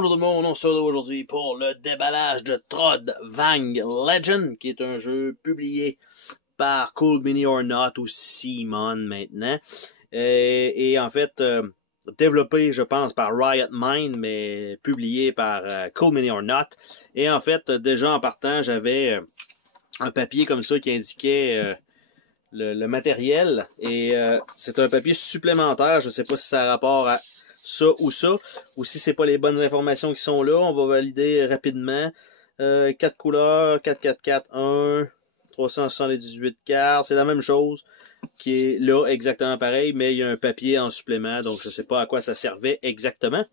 Bonjour tout le monde, on se retrouve aujourd'hui pour le déballage de Trod Vang Legend, qui est un jeu publié par Cool Mini or Not ou Simon maintenant. Et en fait, développé, je pense, par Riot Mind, mais publié par Cool Mini or Not. Et en fait, déjà en partant, j'avais un papier comme ça qui indiquait le matériel. Et c'est un papier supplémentaire, je sais pas si ça a rapport à ça, ou si c'est pas les bonnes informations qui sont là, on va valider rapidement. 4 couleurs, 4-4-4-1, 378 cartes, c'est la même chose qui est là exactement pareil, mais il y a un papier en supplément, donc je sais pas à quoi ça servait exactement.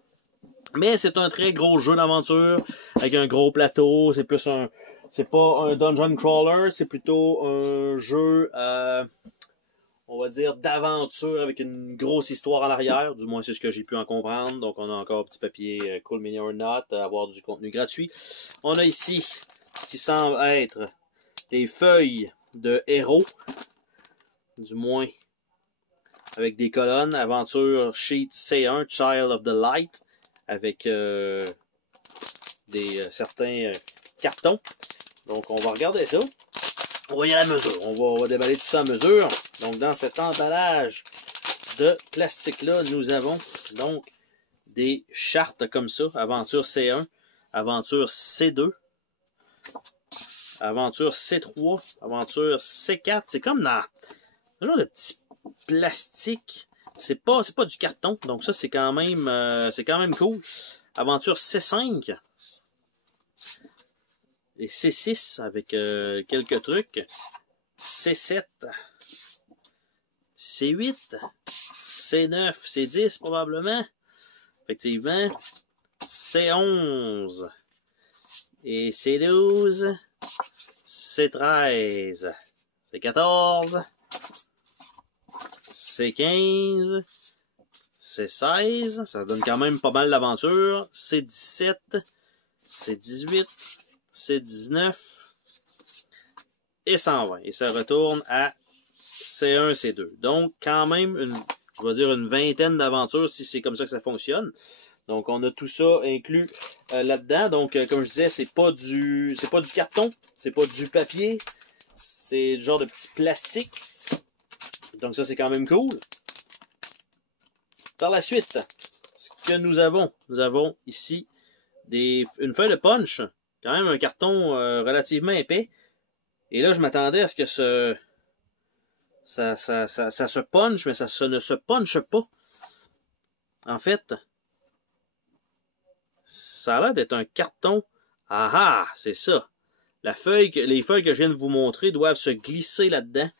Mais c'est un très gros jeu d'aventure, avec un gros plateau, c'est pas un dungeon crawler, c'est plutôt un jeu on va dire, d'aventure avec une grosse histoire en arrière. Du moins, c'est ce que j'ai pu en comprendre. Donc, on a encore un petit papier Cool Mini or Not, avoir du contenu gratuit. On a ici ce qui semble être des feuilles de héros. Du moins, avec des colonnes. Aventure Sheet C1, Child of the Light. Avec certains cartons. Donc, on va regarder ça. On va y aller à mesure. On va déballer tout ça à mesure. Donc, dans cet emballage de plastique-là, nous avons donc des chartes comme ça. Aventure C1, Aventure C2, Aventure C3, Aventure C4. C'est comme dans un genre de petit plastique. C'est pas du carton. Donc, ça, c'est quand même cool. Aventure C5. Et C6 avec quelques trucs. C7. C8. C9. C10 probablement. Effectivement. C11. Et C12. C13. C14. C15. C16. Ça donne quand même pas mal d'aventure. C17. C18. C19 et 120. Et ça retourne à C1, C2. Donc, quand même, je vais dire une vingtaine d'aventures si c'est comme ça que ça fonctionne. Donc, on a tout ça inclus là-dedans. Donc, comme je disais, c'est pas du carton, c'est pas du papier, c'est du genre de petit plastique. Donc, ça, c'est quand même cool. Par la suite, ce que nous avons ici une feuille de punch. Quand même un carton relativement épais. Et là, je m'attendais à ce que ça se punch, mais ça ne se punche pas. En fait, ça a l'air d'être un carton. Ah ah, c'est ça. Les feuilles que je viens de vous montrer doivent se glisser là-dedans.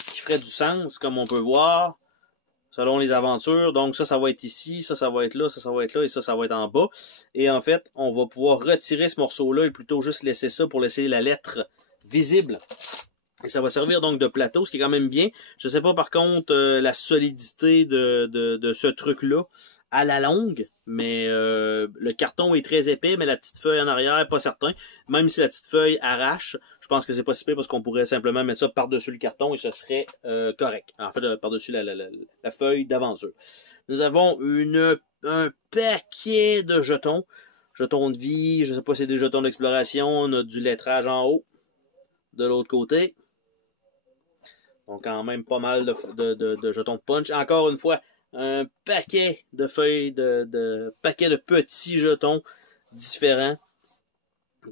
Ce qui ferait du sens, comme on peut voir, selon les aventures. Donc ça va être ici, ça va être là, ça va être là, et ça va être en bas. Et en fait, on va pouvoir retirer ce morceau-là et plutôt juste laisser ça pour laisser la lettre visible. Et ça va servir donc de plateau, ce qui est quand même bien. Je sais pas par contre la solidité de ce truc-là à la longue, mais le carton est très épais, mais la petite feuille en arrière, pas certain. Même si la petite feuille arrache, je pense que c'est pas si pire parce qu'on pourrait simplement mettre ça par-dessus le carton et ce serait correct. En fait, par-dessus la feuille d'aventure. Nous avons un paquet de jetons. Jetons de vie, je sais pas si c'est des jetons d'exploration, on a du lettrage en haut, de l'autre côté. Donc quand même pas mal de jetons de punch. Encore une fois, un paquet de feuilles, paquet de petits jetons différents,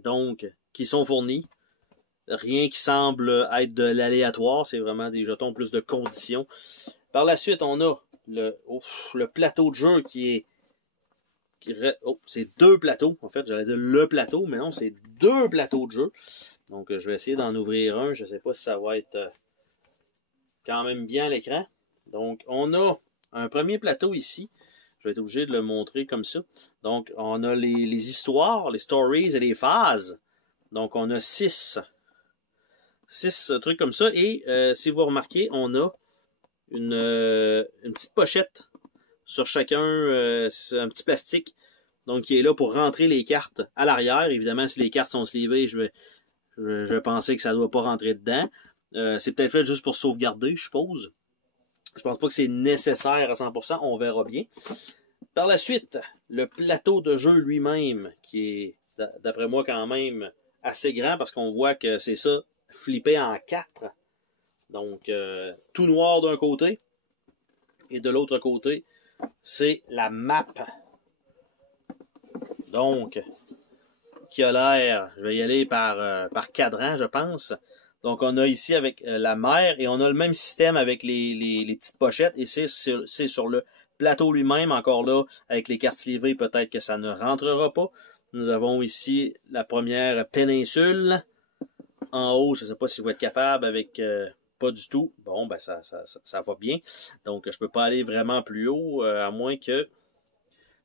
donc qui sont fournis. Rien qui semble être de l'aléatoire, c'est vraiment des jetons plus de conditions. Par la suite, on a le plateau de jeu c'est deux plateaux. En fait, j'allais dire le plateau, mais non, c'est deux plateaux de jeu. Donc, je vais essayer d'en ouvrir un. Je ne sais pas si ça va être quand même bien à l'écran. Donc, on a un premier plateau ici. Je vais être obligé de le montrer comme ça. Donc, on a les histoires, les stories et les phases. Donc, on a 6 trucs comme ça. Et si vous remarquez, on a une petite pochette sur chacun. C'est un petit plastique. Donc, qui est là pour rentrer les cartes à l'arrière. Évidemment, si les cartes sont slivées, je vais penser que ça ne doit pas rentrer dedans. C'est peut-être fait juste pour sauvegarder, je suppose. Je pense pas que c'est nécessaire à 100%, on verra bien. Par la suite, le plateau de jeu lui-même, qui est, d'après moi, quand même assez grand, parce qu'on voit que c'est ça, flippé en 4. Donc, tout noir d'un côté, et de l'autre côté, c'est la map. Donc, qui a l'air, je vais y aller par cadran, je pense. Donc, on a ici avec la mer, et on a le même système avec les petites pochettes, et c'est sur le plateau lui-même, encore là, avec les cartes livrées, peut-être que ça ne rentrera pas. Nous avons ici la première péninsule. En haut, je ne sais pas si je vais être capable avec... pas du tout. Bon, ben ça va bien. Donc, je peux pas aller vraiment plus haut, à moins que...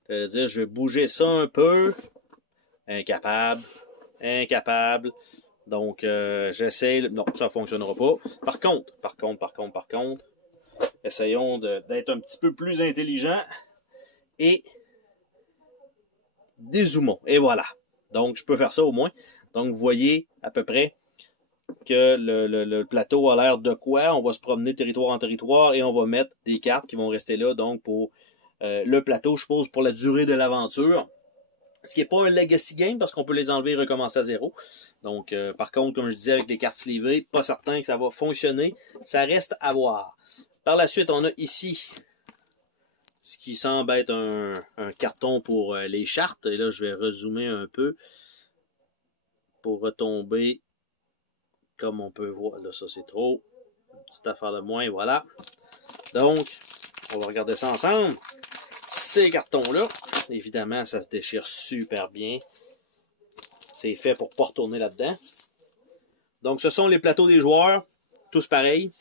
je vais bouger ça un peu. Incapable. Incapable. Donc, j'essaie... Non, ça ne fonctionnera pas. Par contre, essayons d'être un petit peu plus intelligent. Et dézoomons. Et voilà. Donc, je peux faire ça au moins. Donc, vous voyez à peu près que le plateau a l'air de quoi. On va se promener territoire en territoire et on va mettre des cartes qui vont rester là. Donc, pour le plateau, je suppose, pour la durée de l'aventure. Ce qui n'est pas un legacy game parce qu'on peut les enlever et recommencer à zéro. Donc, par contre, comme je disais, avec les cartes slivées, pas certain que ça va fonctionner. Ça reste à voir. Par la suite, on a ici ce qui semble être un carton pour les chartes. Et là, je vais rezoomer un peu pour retomber comme on peut voir. Là, ça, c'est trop. Petite affaire de moins, voilà. Donc, on va regarder ça ensemble. Ces cartons-là, évidemment, ça se déchire super bien. C'est fait pour ne pas retourner là-dedans. Donc, ce sont les plateaux des joueurs. Tous pareils.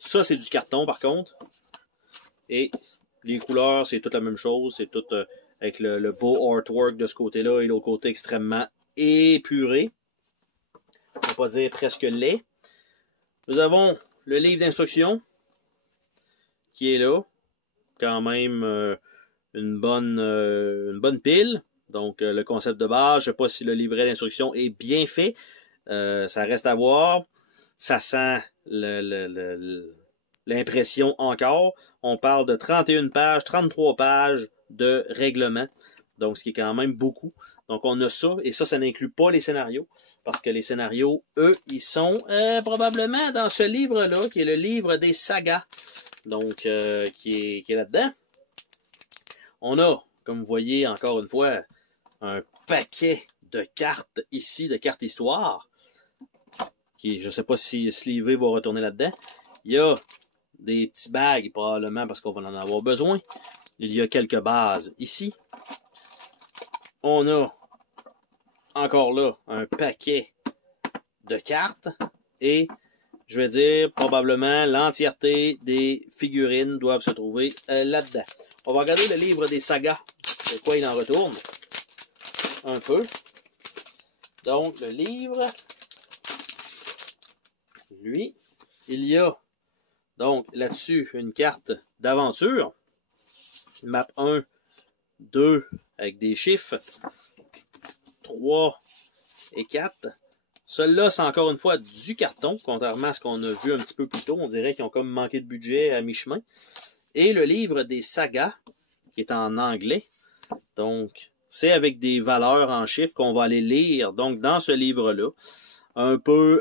Ça, c'est du carton, par contre. Et les couleurs, c'est toute la même chose. C'est tout avec le beau artwork de ce côté-là et l'autre côté extrêmement épuré. On va pas dire presque laid. Nous avons le livre d'instruction qui est là. Quand même une bonne pile. Donc, le concept de base. Je ne sais pas si le livret d'instruction est bien fait. Ça reste à voir. Ça sent l'impression encore. On parle de 31 pages, 33 pages de règlement. Donc, ce qui est quand même beaucoup. Donc, on a ça. Et ça n'inclut pas les scénarios. Parce que les scénarios, eux, ils sont probablement dans ce livre-là, qui est le livre des sagas. Donc, qui est là-dedans. On a, comme vous voyez, encore une fois, un paquet de cartes ici, de cartes histoire. Qui, je ne sais pas si Sleevey va retourner là-dedans. Il y a des petits bags, probablement, parce qu'on va en avoir besoin. Il y a quelques bases ici. On a, encore là, un paquet de cartes. Et, je vais dire, probablement, l'entièreté des figurines doivent se trouver là-dedans. On va regarder le livre des sagas. De quoi il en retourne. Un peu. Donc, le livre... Lui, il y a donc là-dessus une carte d'aventure. Map 1, 2 avec des chiffres. 3 et 4. Celui-là, c'est encore une fois du carton, contrairement à ce qu'on a vu un petit peu plus tôt. On dirait qu'ils ont comme manqué de budget à mi-chemin. Et le livre des sagas, qui est en anglais. Donc, c'est avec des valeurs en chiffres qu'on va aller lire. Donc, dans ce livre-là, un peu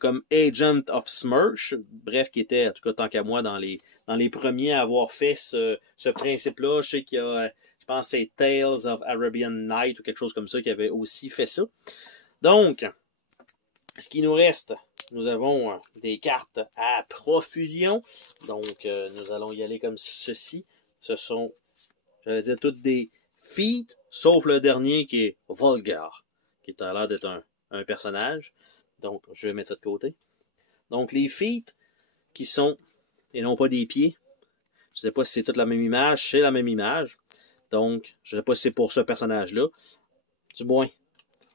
comme Agent of Smirch, bref, qui était, en tout cas, tant qu'à moi, dans les premiers à avoir fait ce principe-là. Je sais qu'il y a, je pense que c'est Tales of Arabian Night ou quelque chose comme ça qui avait aussi fait ça. Donc, ce qui nous reste, nous avons des cartes à profusion. Donc, nous allons y aller comme ceci. Ce sont, j'allais dire, toutes des feats, sauf le dernier qui est Volgar, qui a l'air d'être un personnage. Donc, je vais mettre ça de côté. Donc, les feet qui sont, et non pas des pieds. Je ne sais pas si c'est toute la même image. C'est la même image. Donc, je ne sais pas si c'est pour ce personnage-là. Du moins,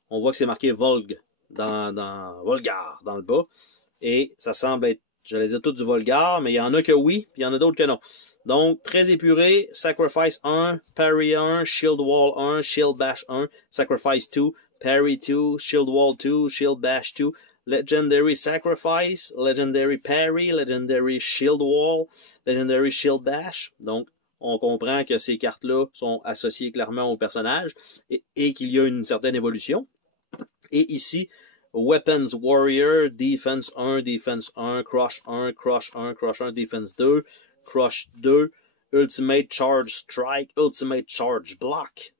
on voit que c'est marqué Volg dans Volgar, dans le bas. Et ça semble être, j'allais dire tout du Volgar, mais il y en a que oui, puis il y en a d'autres que non. Donc, très épuré. Sacrifice 1, Parry 1, Shield Wall 1, Shield Bash 1, Sacrifice 2, Parry 2, Shield Wall 2, Shield Bash 2, Legendary Sacrifice, Legendary Parry, Legendary Shield Wall, Legendary Shield Bash. Donc, on comprend que ces cartes-là sont associées clairement au personnage et qu'il y a une certaine évolution. Et ici, Weapons Warrior, Defense 1, Defense 1, Crush 1, Crush 1, Crush 1, Defense 2, Crush 2, Ultimate Charge Strike, Ultimate Charge Block,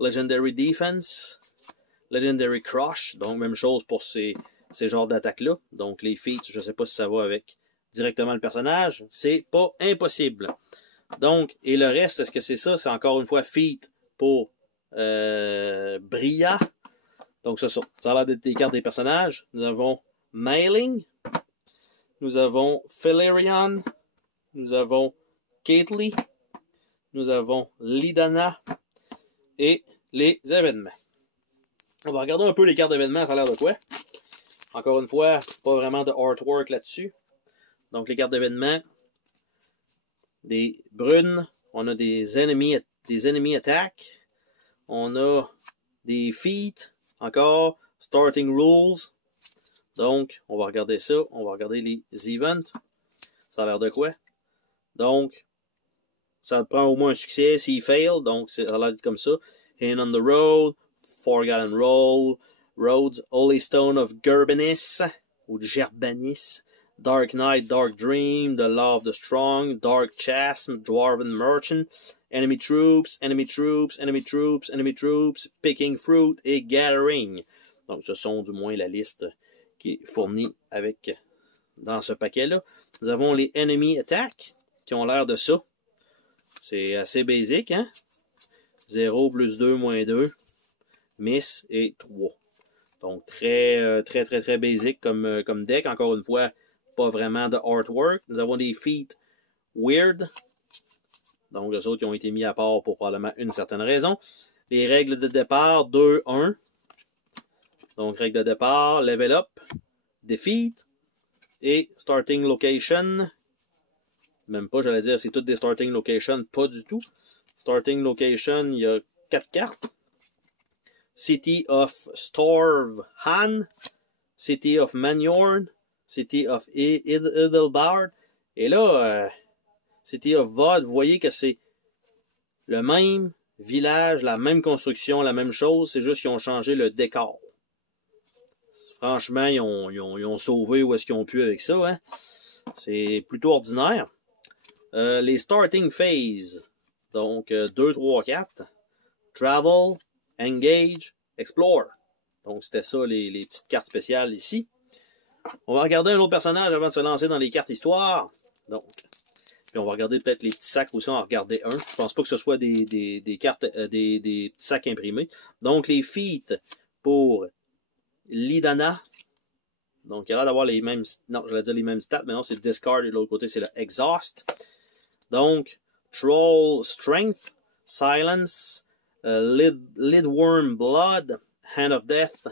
Legendary Defense, Legendary Crush, donc même chose pour ces genres d'attaques-là. Donc les feats, je ne sais pas si ça va avec directement le personnage, c'est pas impossible. Donc, et le reste, est-ce que c'est ça? C'est encore une fois feat pour Bria. Donc ça a l'air d'être des cartes des personnages. Nous avons Mailing, nous avons Felerion, nous avons Caitlyn, nous avons Lidana et les événements. On va regarder un peu les cartes d'événements, ça a l'air de quoi? Encore une fois, pas vraiment de artwork là-dessus. Donc les cartes d'événements, des brunes, on a des ennemis attack, on a des feats, encore starting rules. Donc on va regarder ça, on va regarder les events. Ça a l'air de quoi? Donc ça prend au moins un succès s'il fail, donc ça a l'air comme ça. Hand on the Road, Forgotten Roads, Holy Stone of Gerbanis, ou Gerbanis, Dark Knight, Dark Dream, The Law of the Strong, Dark Chasm, Dwarven Merchant, Enemy Troops, Enemy Troops, Enemy Troops, Enemy Troops, Picking Fruit et Gathering. Donc ce sont du moins la liste qui est fournie avec dans ce paquet-là. Nous avons les Enemy Attack qui ont l'air de ça. C'est assez basique, hein? 0 plus 2 moins 2, miss et 3. Donc très basique comme deck. Encore une fois, pas vraiment de artwork. Nous avons des feats weird. Donc les autres qui ont été mis à part pour probablement une certaine raison. Les règles de départ 2-1. Donc règles de départ, level up, defeat et starting location. Même pas, j'allais dire, c'est toutes des starting location, pas du tout. Starting location, il y a 4 cartes. City of Storvhan, City of Manyorn, City of Idlebarn. Et là, City of Vod, vous voyez que c'est le même village, la même construction, la même chose, c'est juste qu'ils ont changé le décor. Franchement, ils ont sauvé où est-ce qu'ils ont pu avec ça. Hein? C'est plutôt ordinaire. Les starting phase, donc 2, 3, 4. Travel, Engage, Explore. Donc c'était ça les petites cartes spéciales ici. On va regarder un autre personnage avant de se lancer dans les cartes histoire. Donc, puis on va regarder peut-être les petits sacs aussi, on va regarder un. Je pense pas que ce soit des cartes, des petits sacs imprimés. Donc les feats pour Lidana. Donc il a l'air d'avoir les mêmes, non, je vais dire les mêmes stats, mais non, c'est Discard et de l'autre côté c'est le Exhaust. Donc, Troll Strength, Silence, Lidworm Blood, Hand of Death.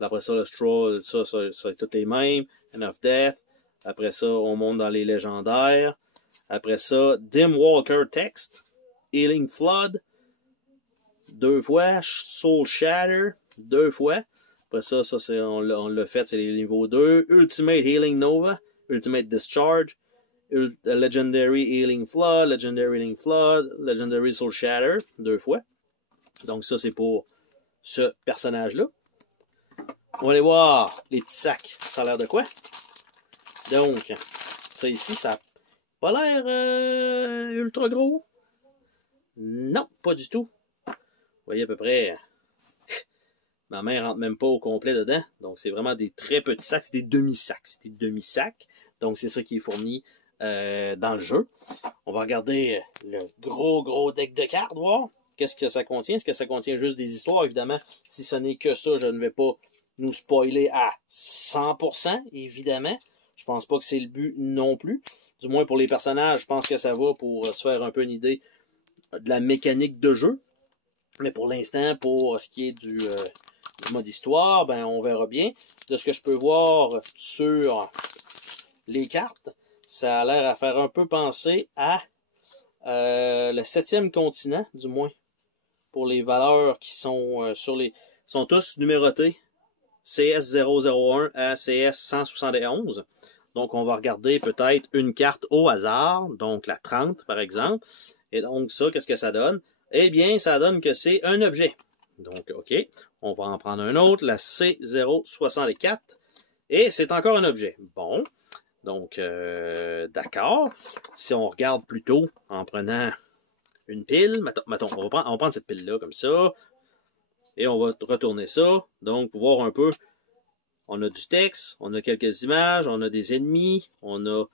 Après ça, le Stroll, ça c'est toutes les mêmes. Hand of Death. Après ça, on monte dans les légendaires. Après ça, Dim Walker Text, Healing Flood, 2 fois. Soul Shatter, 2 fois. Après ça, on l'a fait, c'est les niveaux 2. Ultimate Healing Nova, Ultimate Discharge, Legendary Healing Flood, Legendary Soul Shatter, 2 fois. Donc ça, c'est pour ce personnage-là. On va aller voir les petits sacs. Ça a l'air de quoi? Donc, ça ici, ça n'a pas l'air ultra gros. Non, pas du tout. Vous voyez à peu près... Ma main rentre même pas au complet dedans. Donc, c'est vraiment des très petits sacs. C'est des demi-sacs. C'est des demi-sacs. Donc, c'est ça qui est fourni dans le jeu. On va regarder le gros deck de cartes, voir qu'est-ce que ça contient. Est-ce que ça contient juste des histoires? Évidemment, si ce n'est que ça, je ne vais pas nous spoiler à 100%, évidemment. Je pense pas que c'est le but non plus. Du moins pour les personnages, je pense que ça va pour se faire un peu une idée de la mécanique de jeu. Mais pour l'instant, pour ce qui est du mode histoire, ben on verra bien. De ce que je peux voir sur les cartes, ça a l'air à faire un peu penser à le 7e continent, du moins. Pour les valeurs qui sont sur les... sont tous numérotés. CS001 à CS171. Donc, on va regarder peut-être une carte au hasard. Donc, la 30, par exemple. Et donc ça, qu'est-ce que ça donne? Eh bien, ça donne que c'est un objet. Donc, OK, on va en prendre un autre, la C064, et c'est encore un objet. Bon, donc, d'accord. Si on regarde plutôt en prenant une pile, mettons, on va prendre cette pile-là comme ça, et on va retourner ça, donc pour voir un peu, on a du texte, on a quelques images, on a des ennemis, on a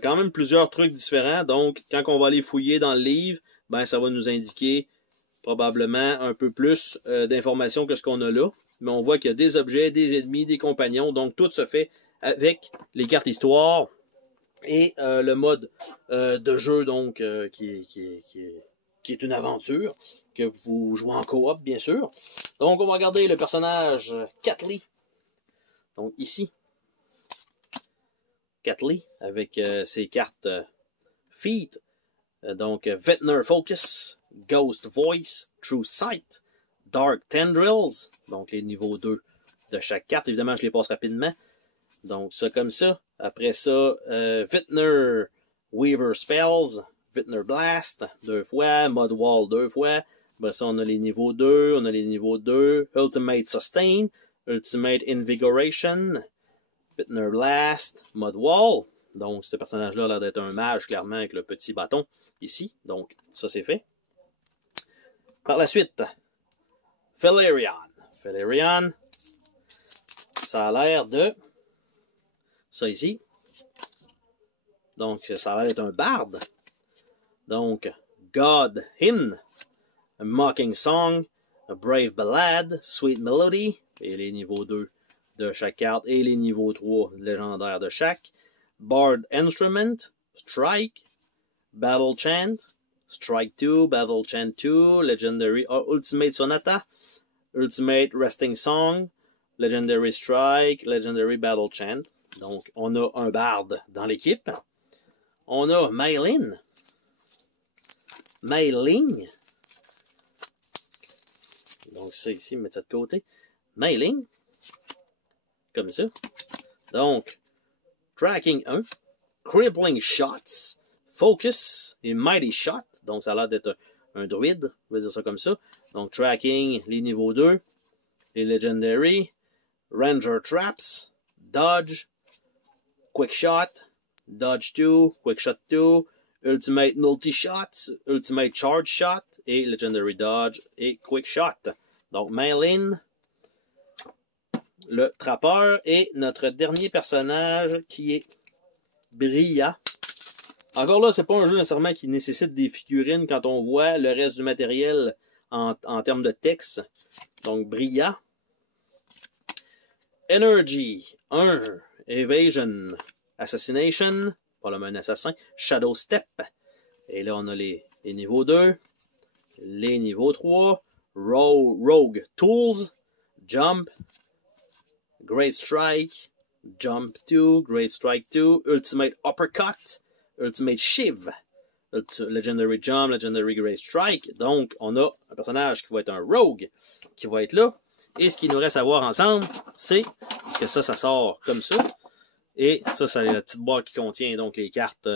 quand même plusieurs trucs différents, donc quand on va aller fouiller dans le livre, ben ça va nous indiquer probablement un peu plus d'informations que ce qu'on a là, mais on voit qu'il y a des objets, des ennemis, des compagnons, donc tout se fait avec les cartes histoire et le mode de jeu donc qui est une aventure que vous jouez en coop bien sûr. Donc on va regarder le personnage Catley. Donc ici, Catley avec ses cartes Feet. Donc Ventnor Focus, Ghost Voice, True Sight, Dark Tendrils, donc les niveaux 2 de chaque carte. Évidemment, je les passe rapidement. Donc ça comme ça. Après ça, Vintner Weaver Spells, Vintner Blast, 2 fois, Mud Wall 2 fois. Après ça, on a les niveaux 2, on a les niveaux 2, Ultimate Sustain, Ultimate Invigoration, Vintner Blast, Mud Wall. Donc, ce personnage-là a l'air d'être un mage, clairement, avec le petit bâton ici. Donc, ça, c'est fait. Par la suite, Felerion. Felerion, ça a l'air de ça ici. Donc, ça a l'air d'être un barde. Donc, God Hymn, a Mocking Song, a Brave Ballad, Sweet Melody, et les niveaux 2 de chaque carte, et les niveaux 3 légendaires de chaque. Bard Instrument, Strike, Battle Chant, Strike 2, Battle Chant 2, Legendary Ultimate Sonata, Ultimate Resting Song, Legendary Strike, Legendary Battle Chant. Donc, on a un barde dans l'équipe. On a Maylin. Mailing. Donc, ça ici, mettre ça de côté. Mailing. Comme ça. Donc, Tracking 1. Crippling Shots. Focus et Mighty Shot. Donc, ça a l'air d'être un druide. On va dire ça comme ça. Donc, Tracking les niveaux 2. Les Legendary. Ranger Traps. Dodge. Quick Shot. Dodge 2. Quick Shot 2. Ultimate Multi-Shot, Ultimate Charge Shot, et Legendary Dodge et Quick Shot. Donc, Maylin, le trappeur, et notre dernier personnage qui est Bria. Encore là, c'est pas un jeu nécessairement qui nécessite des figurines quand on voit le reste du matériel en termes de texte. Donc, Bria. Energy 1, Evasion, Assassination, probablement un assassin, Shadow Step, et là on a les niveaux 2, les niveaux 3, Rogue Tools, Jump, Great Strike, Jump 2, Great Strike 2, Ultimate Uppercut, Ultimate Shiv, Legendary Jump, Legendary Great Strike. Donc on a un personnage qui va être un Rogue, qui va être là, et ce qu'il nous reste à voir ensemble, c'est, parce que ça sort comme ça, et ça, c'est la petite boîte qui contient donc les cartes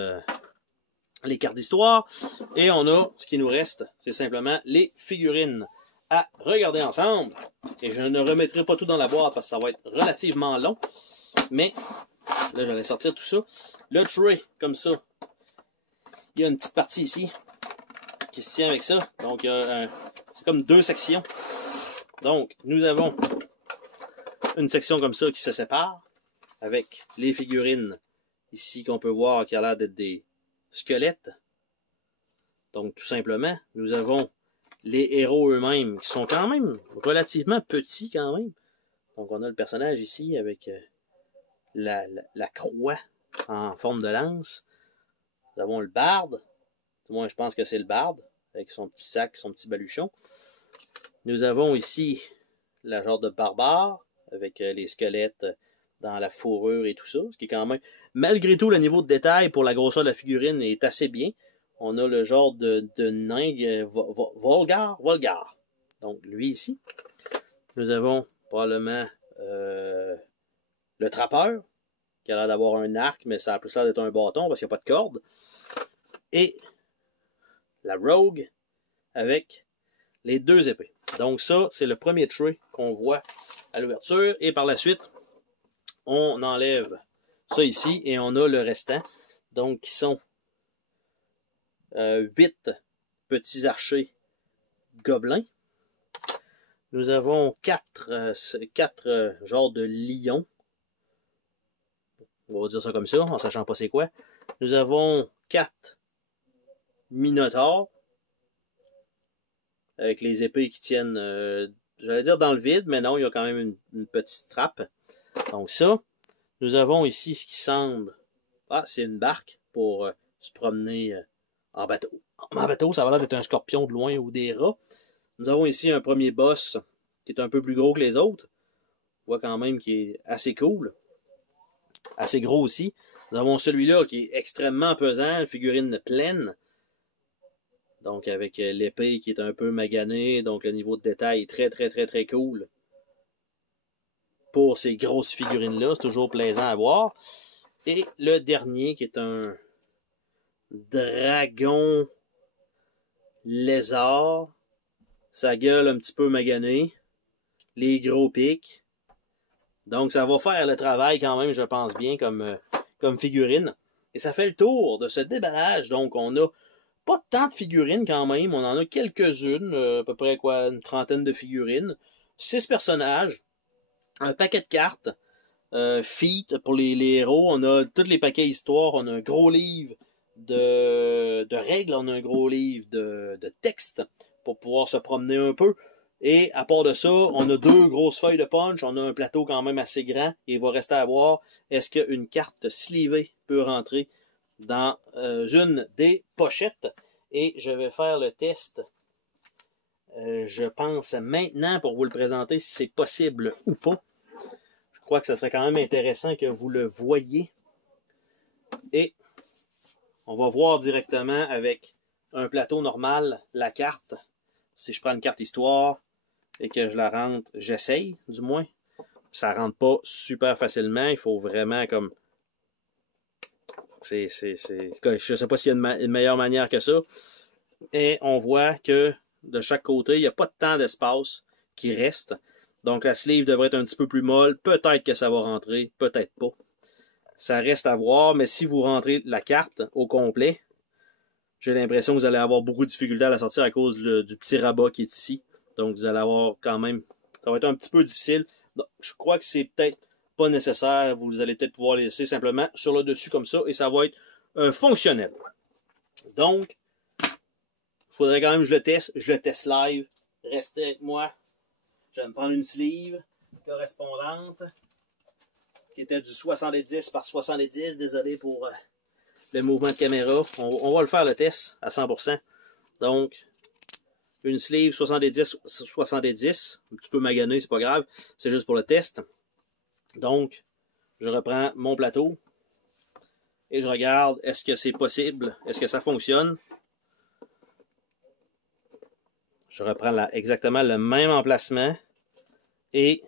d'histoire. Et on a, ce qui nous reste, c'est simplement les figurines à regarder ensemble. Et je ne remettrai pas tout dans la boîte parce que ça va être relativement long. Mais, là, j'allais sortir tout ça. Le tray, comme ça. Il y a une petite partie ici qui se tient avec ça. Donc, c'est comme 2 sections. Donc, nous avons une section comme ça qui se sépare, avec les figurines ici qu'on peut voir qui a l'air d'être des squelettes. Donc tout simplement, nous avons les héros eux-mêmes qui sont quand même relativement petits quand même. Donc on a le personnage ici avec la croix en forme de lance. Nous avons le barde. Moi je pense que c'est le barde avec son petit sac, son petit baluchon. Nous avons ici la genre de barbare avec les squelettes dans la fourrure et tout ça, ce qui est quand même, malgré tout, le niveau de détail pour la grosseur de la figurine est assez bien. On a le genre de nain Volgar. Donc, lui ici. Nous avons probablement le trappeur, qui a l'air d'avoir un arc, mais ça a plus l'air d'être un bâton parce qu'il n'y a pas de corde. Et la Rogue avec les deux épées. Donc ça, c'est le premier tray qu'on voit à l'ouverture. Et par la suite, on enlève ça ici et on a le restant. Donc qui sont 8 petits archers gobelins. Nous avons 4 genres de lions. On va dire ça comme ça, en sachant pas c'est quoi. Nous avons 4 minotaures. Avec les épées qui tiennent, j'allais dire dans le vide, mais non, il y a quand même une petite trappe. Donc ça. Nous avons ici ce qui semble... Ah, c'est une barque pour se promener en bateau. En bateau, ça va l'air d'être un scorpion de loin ou des rats. Nous avons ici un premier boss qui est un peu plus gros que les autres. On voit quand même qu'il est assez cool. Assez gros aussi. Nous avons celui-là qui est extrêmement pesant, une figurine pleine. Donc avec l'épée qui est un peu maganée, donc le niveau de détail est très cool. Pour ces grosses figurines-là, c'est toujours plaisant à voir. Et le dernier qui est un dragon lézard. Sa gueule un petit peu maganée. Les gros pics. Donc ça va faire le travail quand même, je pense bien, comme figurine. Et ça fait le tour de ce déballage. Donc on a pas tant de figurines quand même. On en a quelques-unes, à peu près quoi, une trentaine de figurines. 6 personnages. Un paquet de cartes. Feat pour les héros. On a tous les paquets histoire. On a un gros livre de règles. On a un gros livre de texte pour pouvoir se promener un peu. Et à part de ça, on a 2 grosses feuilles de punch. On a un plateau quand même assez grand. Et il va rester à voir, est-ce qu'une carte slivée peut rentrer dans une des pochettes. Et je vais faire le test, je pense maintenant, pour vous le présenter, si c'est possible ou pas. Je crois que ce serait quand même intéressant que vous le voyiez. Et on va voir directement avec un plateau normal la carte. Si je prends une carte histoire et que je la rentre, j'essaye du moins. Ça rentre pas super facilement. Il faut vraiment comme... je sais pas s'il y a une meilleure manière que ça. Et on voit que de chaque côté, il n'y a pas tant d'espace qui reste. Donc la sleeve devrait être un petit peu plus molle. Peut-être que ça va rentrer, peut-être pas. Ça reste à voir, mais si vous rentrez la carte au complet, j'ai l'impression que vous allez avoir beaucoup de difficultés à la sortir à cause du petit rabat qui est ici. Donc vous allez avoir quand même... Ça va être un petit peu difficile. Donc, je crois que c'est peut-être pas nécessaire. Vous allez peut-être pouvoir les laisser simplement sur le dessus comme ça et ça va être fonctionnel. Donc, il faudrait quand même que je le teste. Je le teste live. Restez avec moi. Je vais me prendre une sleeve correspondante qui était du 70 par 70. Désolé pour le mouvement de caméra. On va le faire le test à 100%. Donc, une sleeve 70-70. Un petit peu magané, c'est pas grave. C'est juste pour le test. Donc, je reprends mon plateau et je regarde, est-ce que c'est possible? Est-ce que ça fonctionne? Je reprends exactement le même emplacement. Et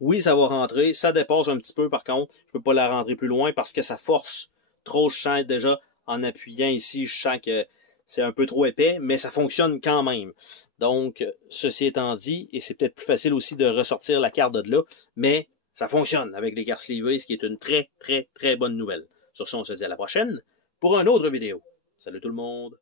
oui, ça va rentrer. Ça dépasse un petit peu par contre. Je ne peux pas la rentrer plus loin parce que ça force trop. Je sens déjà en appuyant ici, je sens que c'est un peu trop épais, mais ça fonctionne quand même. Donc, ceci étant dit, et c'est peut-être plus facile aussi de ressortir la carte de là, mais ça fonctionne avec les cartes slivées, ce qui est une très bonne nouvelle. Sur ce, on se dit à la prochaine pour une autre vidéo. Salut tout le monde!